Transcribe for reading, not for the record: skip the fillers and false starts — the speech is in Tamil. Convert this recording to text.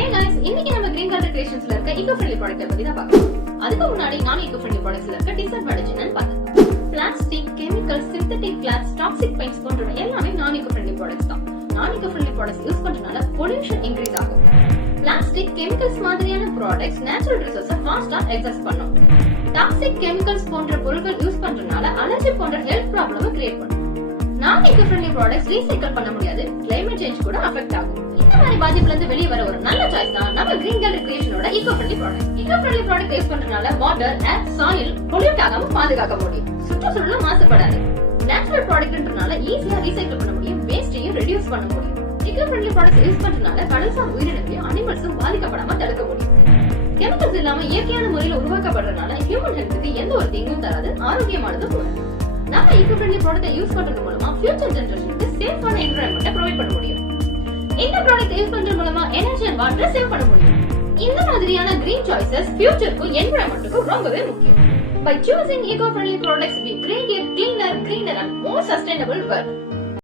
Hey guys, இன்னைக்கு நம்ம கிரீன் கார்டன் கிரியேஷன்ஸ்ல இருக்க ஈகோ ஃப்ரெண்ட்லி ப்ராடக்ட் பத்தி தான் பார்க்கலாம். அதுக்கு முன்னாடி நான் ஈகோ ஃப்ரெண்ட்லி ப்ராடக்ட்ஸ்ல இருக்க டிஸ்அட்வான்டேஜ் என்னன்னு பார்க்கலாம். Plastic, chemicals, synthetic clothes, toxic paints போன்றவை எல்லாமே நான் ஈகோ ஃப்ரெண்ட்லி ப்ராடக்ட்ஸ் தான். நான் ஈகோ ஃப்ரெண்ட்லி ப்ராடக்ட்ஸ் யூஸ் பண்றதுனால பொல்யூஷன் இன்க்ரீஸ் ஆகும். பிளாஸ்டிக், கெமிக்கல்ஸ் மாதிரியான ப்ராடக்ட்ஸ் நேச்சுரல் ரிசோர்ஸை ஃபாஸ்டா எக்ஸாஸ்ட் பண்ணும். டாக்ஸிக் கெமிக்கல்ஸ் போன்ற பொருட்கள் யூஸ் பண்றதுனால அலர்ஜி போன்ற ஹெல்த் ப்ராப்ளம் கிரியேட் பண்ணும். நான் ஈகோ ஃப்ரெண்ட்லி ப்ராடக்ட்ஸ் ரீசைக்கிள் பண்ண முடியாது, கிளைமேட் சேஞ்ச் கூட அஃபெக்ட் ஆகும். இந்த மாதிரி பாதிப்புல இருந்து வெளியே வர ஒரு நல்ல சாய்ஸ் தான் நம்ம கிரீன் கார்டன் கிரியேஷனோட eco friendly product. Eco friendly product use பண்றதுனால வாட்டர், ஏர், சாயில் பொல்யூட் ஆகாம பாதுகாக்க முடியும். சுற்றுச்சூழல் மாசுபடாது. நேச்சுரல் ப்ராடக்ட்ன்றனால ஈஸியா ரீசைக்கிள் பண்ண முடியும், வேஸ்டையும் ரெடியூஸ் பண்ண முடியும். ஈகோ ஃப்ரெண்ட்லி ப்ராடக்ட்ஸ் யூஸ் பண்றதுனால கடல்சார் உயிரினங்களையும் அனிமல்ஸும் பாதிக்கப்படாம தடுக்க முடியும். கெமிக்கல்ஸ் இல்லாம இயற்கையான முறையில உருவாக்கப்படுறதுனால ஹியூமன் ஹெல்த்துக்கு எந்த ஒரு தீங்கும் தராது, ஆரோக்கியமானது கூட. நம்ம ஈகோ ஃப்ரெண்ட்லி ப்ராடக்ட்டை யூஸ் பண்றது மூலமா ஃபியூச்சர் ஜெனரேஷனுக்கு சேஃபான என்விரான்மெண்ட்டை ப்ரொவைட் பண்ண முடியும். இந்த ப்ராடக்ட் யூஸ் பண்றது மூலமா எனர்ஜி அண்ட் வாட்டரை சேவ் பண்ண முடியும். இந்த மாதிரியான கிரீன் சாய்ஸஸ் ஃபியூச்சருக்கும் என்விரான்மெண்ட்டுக்கும் ரொம்பவே முக்கியம். By choosing eco-friendly products, we create a cleaner, greener and more sustainable world.